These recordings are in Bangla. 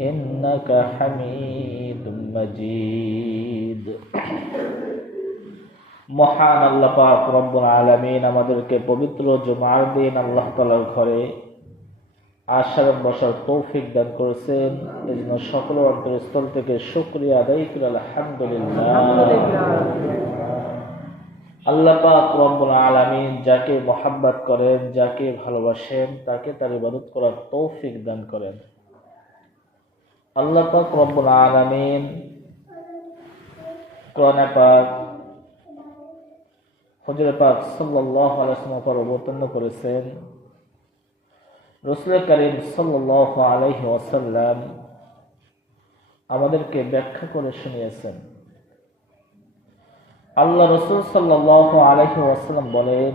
إنك حميد مجيد মহান আল্লাহ পাক রব্বুল আলামিন আমাদেরকে পবিত্র জুমার দিন আল্লাহ তাআলার ঘরে আসার বসার তৌফিক দান করেছেন এই জন্য সকল অন্তরস্থল থেকে শুক্রিয়া আদায় করে আলহামদুলিল্লাহ আল্লাহ পাক রব্বুল আলামিন যাকে মোহাব্বত করেন যাকে ভালোবাসেন তাকে তার ইবাদত করার তৌফিক দান করেন আল্লাহ পাক রব্বুল আলামিন কোরআনে পাক, হজরে পাক সাল্লাল্লাহু আলাইহি ওয়াসাল্লাম পর অবতীর্ণ করেছেন। রসুল করিম সাল্লাল্লাহু আলাইহি ওয়াসাল্লাম আমাদেরকে ব্যাখ্যা করে শুনিয়েছেন। আল্লাহ রসুল সাল্লাল্লাহু আলাইহি ওয়াসাল্লাম বলেন,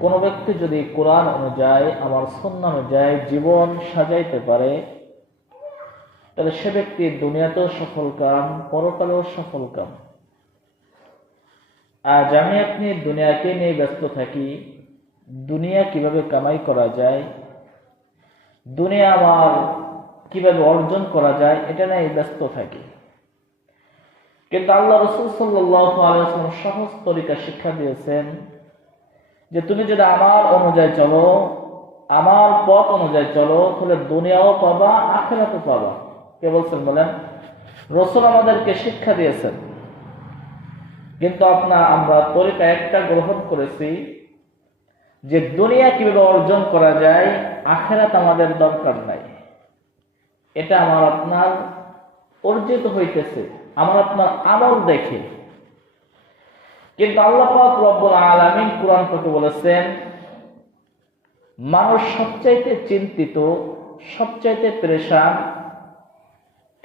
কোন ব্যক্তি যদি কোরআন অনুযায়ী, আমার সন্না অনুযায়ী জীবন সাজাইতে পারে তাহলে সে ব্যক্তি দুনিয়াতেও সফল কাম, পরকালেও সফল কাম। আজ আমি আপনি দুনিয়াকে নিয়ে ব্যস্ত থাকি, দুনিয়া কীভাবে কামাই করা যায়, দুনিয়া আমার কীভাবে অর্জন করা যায়, এটা নিয়ে ব্যস্ত থাকি। কিন্তু আল্লাহ রসুল সাল্লাম সহজ তরিকা শিক্ষা দিয়েছেন যে তুমি যদি আমার অনুযায়ী চলো, আমার পথ অনুযায়ী চলো, তাহলে দুনিয়াও পাবা, আখেরাতও পাবা। কে বলছেন বলেন? রসুল আমাদেরকে শিক্ষা দিয়েছেন। কিন্তু আপনার আমরা তরিকা একটা গ্রহণ করেছি যে দুনিয়া কীভাবে অর্জন করা যায়, আখেরাত আমাদের দরকার নাই। এটা আমার আপনার অর্জিত হইতেছে, আমার আপনার আমল দেখে। কিন্তু আল্লাহ রব্বুল আলামিন কোরআন থেকে বলেছেন, মানুষ সবচাইতে চিন্তিত, সবচাইতে পরেশান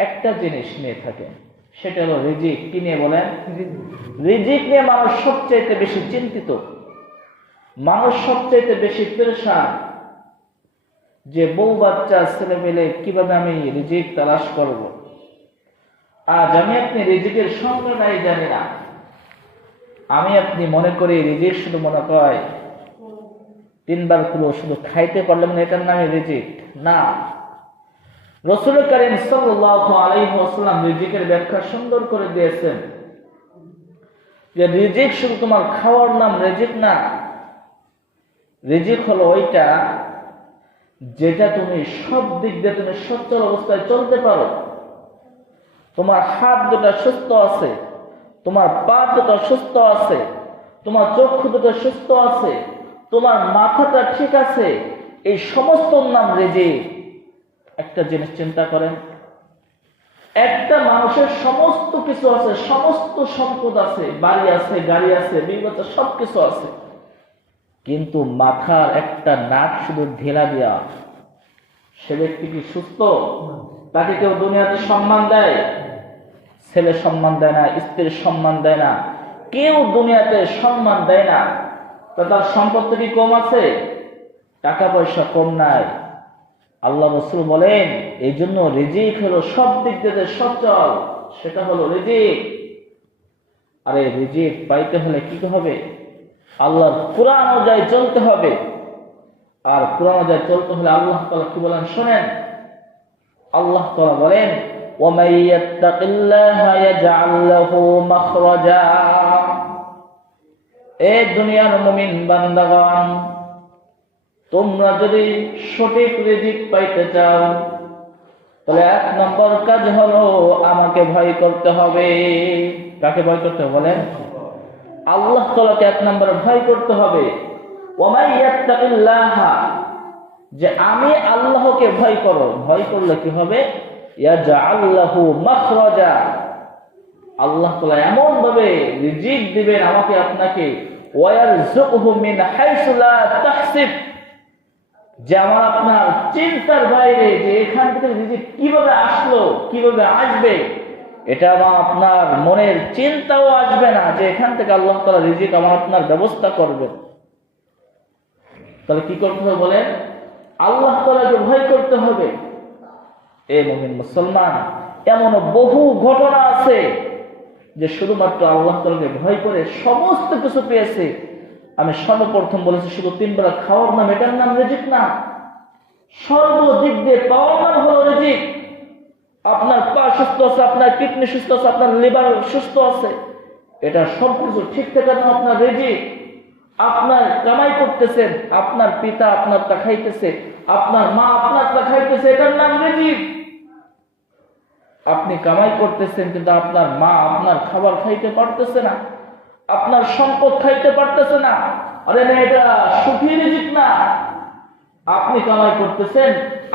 একটা জিনিস নিয়ে থাকে, সেটা হলো রিজিক। কি নিয়ে বলেন? রিজিক নিয়ে মানুষ সবচাইতে বেশি চিন্তিত। মানুষ সবচাইতে বেশি পরেশান যে বউ, বাচ্চা, ছেলে মেলে কীভাবে আমি রিজিক তালাশ করব। আজ আমি আপনি রিজিকের নাই জানি না। আমি আপনি মনে করি রিজিক শুধু মনে কয় তিনবার খুলো শুধু খাইতে পারলাম না, এটার নামে রিজিক। না। রসুল করিম সাল্লাম রিজিকের ব্যাখ্যা সুন্দর করে দিয়েছেন যে রিজিক শুধু তোমার খাওয়ার নাম রিজিক না, রিজিক হলো ওইটা যেটা তুমি সব দিক দিয়ে তুমি সচ্ছল অবস্থায় চলতে পারো। তোমার হাত দুটা সুস্থ আছে, তোমার পা দুটো সুস্থ আছে, তোমার চক্ষু দুটো সুস্থ আছে, তোমার মাথাটা ঠিক আছে, এই সমস্ত নাম রেজে একটা জিনিস চিন্তা করেন, একটা মানুষের সমস্ত কিছু আছে, সমস্ত সম্পদ আছে, বাড়ি আছে, গাড়ি আছে বিগত সব কিছু আছে। কিন্তু মাথার একটা নাক শুধু ঢেলা দেওয়া সে ব্যক্তি কি সুস্থ? তাকে কেউ দুনিয়াতে সম্মান দেয়? ছেলে সম্মান দেয় না স্ত্রীর সম্মান দেয় না, কেউ দুনিয়াতে সম্মান দেয় না। তার সম্পত্তি কি কম আছে? টাকা পয়সা কম নাই। আল্লাহ মসরুম বলেন এই জন্য রিজিক হলো সব দিক থেকে সচল সেটা হলো রিজিক। আরে রেজিক রিজিক পাইতে হলে কি হবে? আল্লাহর কোরআন অনুযায়ী চলতে হবে। আর কোরআন অনুযায়ী চলতে হলে আল্লাহ তালা কি বলেন শোনেন? আল্লাহ তালা বলেন এ দুনিয়ার মুমিন বান্দাগণ তোমরা যদি সঠিক রিজিক পাইতে চাও, তাহলে এক নম্বর কাজ হলো আমাকে ভয় করতে হবে। কাকে ভয় করতে হবে বলেন? আল্লাহ তালাকে এক নম্বর ভয় করতে হবে। যে আমি আল্লাহকে ভয় করো। ভয় করলে কি হবে? আল্লাহ তাআলা এমন ভাবে রিজিক দিবেন আমাকে আপনাকে। তাহসিব। যে আমার আপনার চিন্তার বাইরে যে এখান থেকে রিজিক কীভাবে আসলো, কীভাবে আসবে, এটা আমার আপনার মনের চিন্তাও আসবে না যে এখান থেকে আল্লাহ তালা রিজিক আমার আপনার ব্যবস্থা করবে। তাহলে কি করতে হবে বলেন? আল্লাহ তালাকে ভয় করতে হবে। এ মহিন মুসলমান এমন বহু ঘটনা আছে যে শুধুমাত্র আল্লাহ তালাকে ভয় করে সমস্ত কিছু পেয়েছে। আমি সর্বপ্রথম বলেছি, শুধু তিন বেলা খাওয়ার নাম, এটার নাম রেজিক না। সর্বদিক দিয়ে পাওয়ার নাম হলো রেজিক। আপনার পা সুস্থ আছে, আপনার কিডনি সুস্থ আছে, আপনার লিভার সুস্থ আছে। এটা সব কিছু ঠিক থাকার নাম আপনার রেজিক। আপনার কামাই করতেছেন, আপনার পিতা আপনার তা খাইতেছে আপনার মা আপনার তা খাইতেছে এটার নাম রেজিক। আপনি কামাই করতেছেন, কিন্তু আপনার মা আপনার খাবার খাইতে পারতেছে না। আপনার সম্পদ খাইতে পারতেছে না। আরে না এটা সুখী রিজিক না। আপনি কামাই করতেছেন,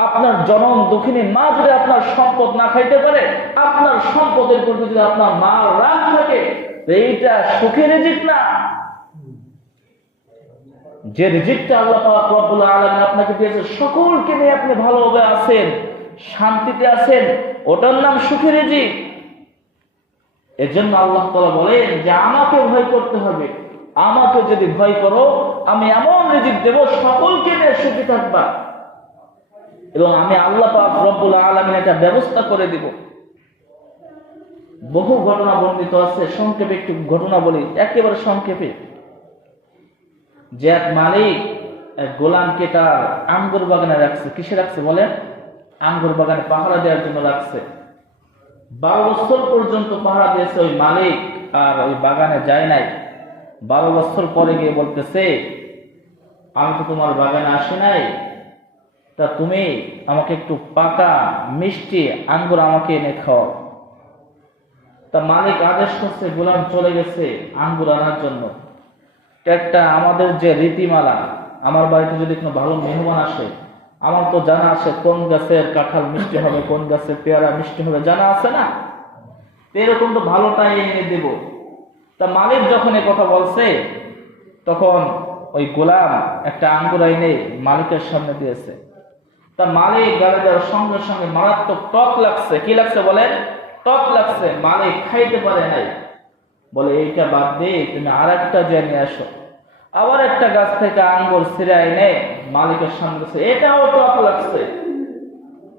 আপনার জনম দক্ষিণী মা যদি আপনার সম্পদ না খাইতে পারে, আপনার সম্পদের প্রতি যদি আপনার মা রাগ থাকে এইটা সুখী রিজিক না। যে রিজিকটা আল্লাহ পাক রব্বুল আলামিন আপনাকে দিয়েছে, সকলকে নিয়ে আপনি ভালোভাবে আছেন, শান্তিতে আছেন, ওটার নাম সুখী রিজিক। এজন্য আল্লাহ তাআলা বলেন যে আমাকে ভয় করতে হবে। আমাকে যদি ভয় করো, আমি এমন রিজিক দেব, সকলকে নিয়ে সুখী থাকবা। এবং আমি আল্লাহ রব্বুল আলামিন একটা ব্যবস্থা করে দিব। বহু ঘটনা বর্ণিত আছে, সংক্ষেপে একটু ঘটনা বলি। একেবারে সংক্ষেপে। যে এক মালিক, এক গোলামকে তার আঙ্গুর বাগানে রাখছে। কিসে রাখছে বলে আঙ্গুর বাগানে পাহারা দেওয়ার জন্য রাখছে। বারো বছর পর্যন্ত পাহারা দিয়েছে ওই মালিক, আর ওই বাগানে যায় নাই। বারো বছর পরে গিয়ে বলতেছে, আমি তো তোমার বাগানে আসি নাই। তা তুমি আমাকে একটু পাকা, মিষ্টি আঙ্গুর আমাকে এনে খাও। তা মালিক আদেশ করছে, গোলাম চলে গেছে আঙ্গুর আনার জন্য। একটা আমাদের যে রীতিমালা, আমার বাড়িতে যদি কোনো ভালো মেহমান আসে আমার তো জানা আছে কোন গাছের কাঁঠাল মিষ্টি হবে, কোন গাছের পেয়ারা মিষ্টি হবে, জানা আছে না? এরকম তো ভালোটাই এনে দেব। তা মালিক যখন এ কথা বলছে, তখন ওই গোলাম একটা আঙ্গুর এনে মালিকের সামনে দিয়েছে। তা মালিক গালে দেওয়ার সঙ্গে সঙ্গে মারাত্মক টক লাগছে। কি লাগছে বলেন? টক লাগছে। মালিক খাইতে পারে নাই। বলে, এইটা বাদ দিয়ে তুমি আর একটা নিয়ে আসো। আবার একটা গাছ থেকে আঙ্গুর ছিঁড়ে এনে মালিকের সামনে এটাও টক লাগছে।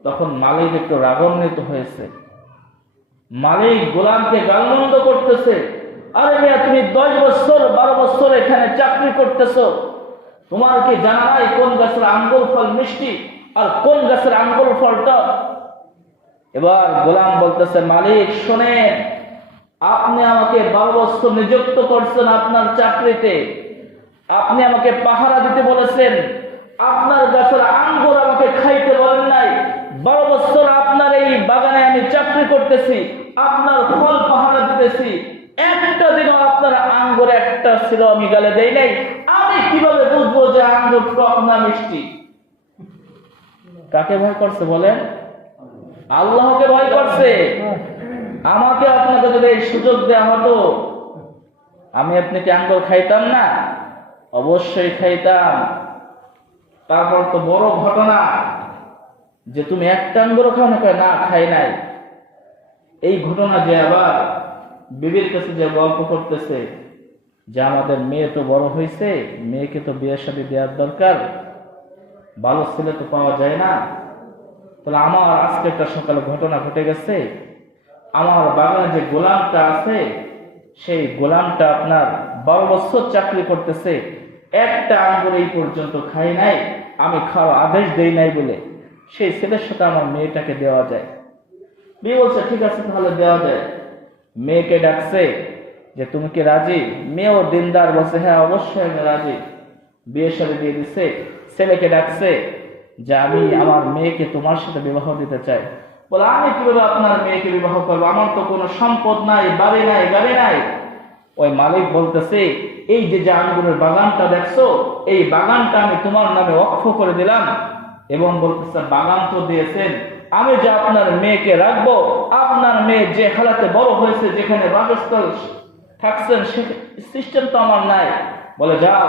তখন মালিক একটু রাগান্বিত হয়েছে। মালিক গোলামকে গালমন্দ করতেছে। আরে মিয়া, তুমি দশ বছর, বারো বছর এখানে চাকরি করতেছ। তোমার কি জানা নাই কোন গাছের আঙ্গুর ফল মিষ্টি আর কোন গাছের আঙ্গুর ফল টক এবার গোলাম বলতেছে, মালিক, শোনেন, আপনি আমাকে বারো বছর নিযুক্ত করছেন আপনার চাকরিতে। আপনি আমাকে পাহারা দিতে বলেছেন। আপনার গাছের আঙ্গুর আমাকে খাইতে বলেন নাই। বারো বছর আপনার এই বাগানে আমি চাকরি করতেছি, আপনার ফল পাহারা দিতেছি। একটা দিনও আপনার আঙ্গুর একটা ছিল, আমি গালে দেই নাই। আমি কীভাবে বুঝব যে আঙ্গুর না মিষ্টি? কাকে ভয় করছে বলেন? আল্লাহকে ভয় করছে। আমাকে আপনাকে যদি এই সুযোগ দেওয়া হতো, আমি আপনাকে আঙ্গুর খাইতাম না? অবশ্যই খাইতাম তারপর তো বড় ঘটনা যে তুমি একটা আঙ্গুরও খাও না না খাই নাই। এই ঘটনা যে আবার বিবির কাছে যে গল্প করতেছে যে আমাদের মেয়ে তো বড় হয়েছে মেয়েকে তো বিয়ের সাথে দেওয়ার দরকার, ভালো ছেলে তো পাওয়া যায় না। তাহলে আমার আজকে একটা সকালে ঘটনা ঘটে গেছে। আমার বাগানে যে গোলামটা আছে, সেই গোলামটা আপনার বারো বছর চাকরি করতেছে। একটা আঙ্গুর এই পর্যন্ত খাই নাই, আমি খাওয়া আদেশ দেই নাই বলে সেই ছেলের সাথে আমার মেয়েটাকে দেওয়া যায়। মেয়ে বলছে, ঠিক আছে, তাহলে দেওয়া যায়। মেয়েকে ডাকছে যে, তুমি কি রাজি? মেয়েও দিনদার বলছে হ্যাঁ অবশ্যই আমি রাজি। বিয়ের সাথে দিয়ে দিচ্ছে ছেলেকে ডাকছে যে, আমি আমার মেয়েকে তোমার সাথে বিবাহ দিতে চাই। বলে, আমি কীভাবে আপনার মেয়েকে বিবাহ করব? আমার তো কোনো সম্পদ নাই, বাড়ি নাই, গাড়ি নাই। ওই মালিক বলতেছে, এই যে যে আঙ্গুরের বাগানটা দেখছ, এই বাগানটা আমি তোমার নামে অক্ষ করে দিলাম। এবং বলতেছে, বাগান তো দিয়েছেন, আমি যে আপনার মেয়েকে রাখব, আপনার মেয়ে যে হালাতে বড় হয়েছে, যেখানে বাসস্থল থাকছেন সিস্টেম তো আমার নাই। বলে, যাও,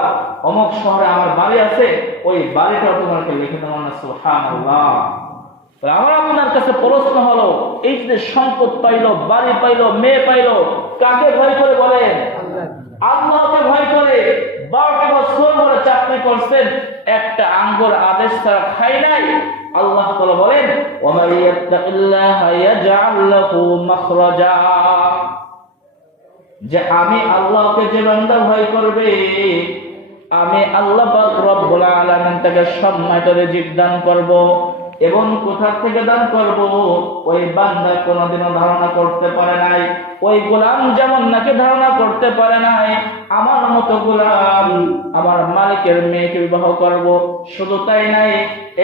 অমুক শহরে আমার বাড়ি আছে, ওই বাড়িটা তোমাকে লিখে দেওয়া না সুবহানাল্লাহ। আমার আপনার কাছে প্রশ্ন হলো, এই যে সম্পদ পাইলো, বাড়ি পাইলো, মেয়ে পাইলো, কাকে ভয় করে বলেন আল্লাহকে ভয় করে, বারোটা বছর ধরে চাকরি করছেন, একটা আঙ্গুর আদেশ তারা খাই নাই। আল্লাহ তাআলা বলেন, ওমান ইয়াত্তাকিল্লাহা ইয়াজআল লাহু মাখরাজা। যে আমি আল্লাহকে যে বান্দা ভয় করবে, আমি আল্লাহ পাক রব্বুল আলামিন তাকে সম্মানিত রিজিক দান করব। এবং কোথা থেকে দান করব? ওই বান্দা কোনোদিনও ধারণা করতে পারে নাই। ওই গোলাম যেমন নাকি ধারণা করতে পারে নাই, আমার মতো গোলাম আমার মালিকের মেয়েকে বিবাহ করব। শুধু তাই নাই,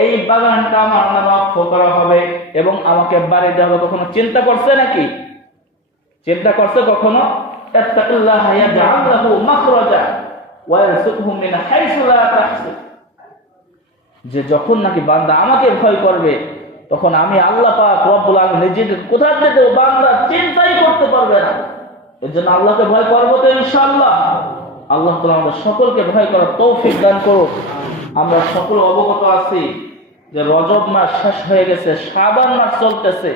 এই বাগানটা আমার নামে অক্ষ করা হবে এবং আমাকে বাড়ি দেওয়া কখনো চিন্তা করছে নাকি? চিন্তা করছে কখনো? ইত্তাকিল্লাহ ইয়াজআল লাহু মাখরাজা ওয়া ইয়ারযুকহু মিন হাইসু লা তাহসিব যে যখন নাকি বান্দা আমাকে ভয় করবে, তখন আমি আল্লাহ পাক রব্বুল আলামিন নিজেকে কোথা থেকে বান্দা চিন্তাই করতে পারবে না। এর জন্য আল্লাহকে ভয় করব তো ইনশাআল্লাহ। আল্লাহ তাআলা আমাদের সকলকে ভয় করার তৌফিক দান করুক। আমরা সকল অবগত আছি যে রজব মাস শেষ হয়ে গেছে, শাবান মাস চলতেছে।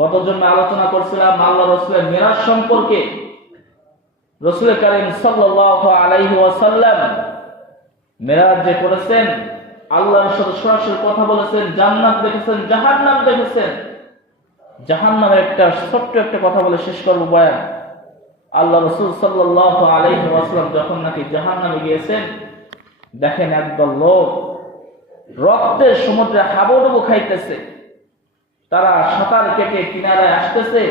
গত জন্মে আলোচনা করছিলাম আল্লাহ রসুলের মেরাজ সম্পর্কে। রসুল করিম সাল্লাল্লাহু আলাইহি ওয়াসাল্লাম মেরাজ যে করেছেন আল্লাহর সাথে সরাসরি কথা বলেছেন, জান্নাত দেখেছেন, জাহান্নাম দেখেছেন। জাহান্নামের একটা ছোট্ট একটা কথা বলে শেষ করব বয়ান। আল্লাহ রসুল ওয়াসাল্লাম যখন নাকি জাহান্নামে গিয়েছেন, দেখেন একদল লোক রক্তের সমুদ্রে হাবুডুবু খাইতেছে। তারা সাঁতার কেটে কিনারায় আসতেছে,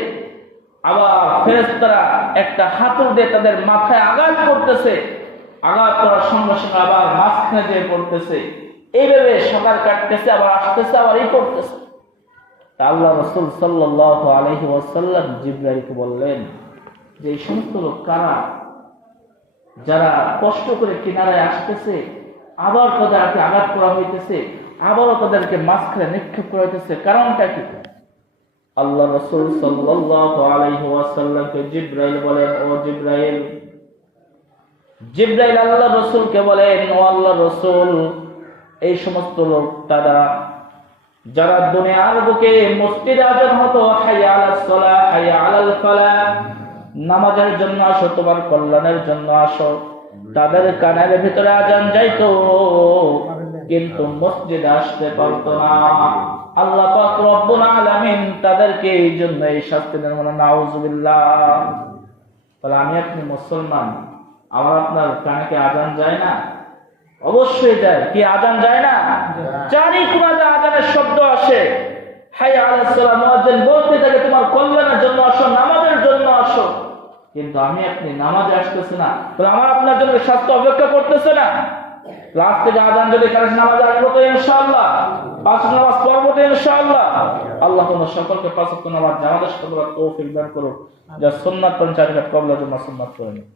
আবার ফেরেস্তারা একটা হাতুর দিয়ে তাদের মাথায় আঘাত করতেছে। আঘাত করার সঙ্গে সঙ্গে আবার মাঝখানে যেয়ে পড়তেছে। এইভাবে সাঁতার কাটতেছে, আবার আসতেছে, আবার এই করতেছে। আল্লাহ রসুল সাল্লাহ আলহি জিব্রাইলকে বললেন, যে এই সমস্ত লোক কারা? যারা কষ্ট করে কিনারায় আসতেছে, আবার তাদেরকে আঘাত করা হইতেছে, আবারও তাদেরকে মাঝখানে নিক্ষেপ করা হইতেছে, কারণটা কি? আল্লাহ রসুল সাল্লাল্লাহু আলাইহি ওয়াসাল্লামকে জিব্রাইল বলেন, ও জিব্রাইল জিব্রাইল আল্লাহ রসুলকে বলেন, ও আল্লাহ রসুল এই সমস্ত লোক তারা, যারা দুনিয়ার বুকে মসজিদ আজান হতো হাইয়া আলাস সালাহ হাইয়া আলাল ফালাহ, নামাজের জন্য আসো, তোমার কল্যাণের জন্য আসো। তাদের কানের ভিতরে আজান যাইতো, কিন্তু মসজিদে আসতে পারতো না। আল্লাহ পাক রব্বুল আলামিন তাদেরকে এই জন্য এই শাস্তি দেন মানে নাউজুবিল্লাহ। তাহলে আমি আপনি মুসলমান, আমার আপনার কানে কি আজান যায় না? অবশ্যই যায়। কি আজান যায় না? চারি কোনাতে আজানের শব্দ আসে। হাই মুয়াজ্জিন বলতে থাকে তোমার কল্যাণের জন্য আসো নামাজের জন্য আসো। কিন্তু আমি আপনি নামাজে আসতেছে না। আমার আপনার জন্য স্বাস্থ্য অপেক্ষা করতেছে না। রাত থেকে আজান যদি কারণ নামাজ আসব তো ইনশাআল্লাহ। পাঁচ নামাজ পড়ব তো ইনশাআল্লাহ। আল্লাহ তোমার সকলকে পাঁচ নামাজ জামাতের সাথে তৌফিক দান করুক। যা সুন্নাত পঞ্চায়েত কবলা জমা সুন্নাত করে নিন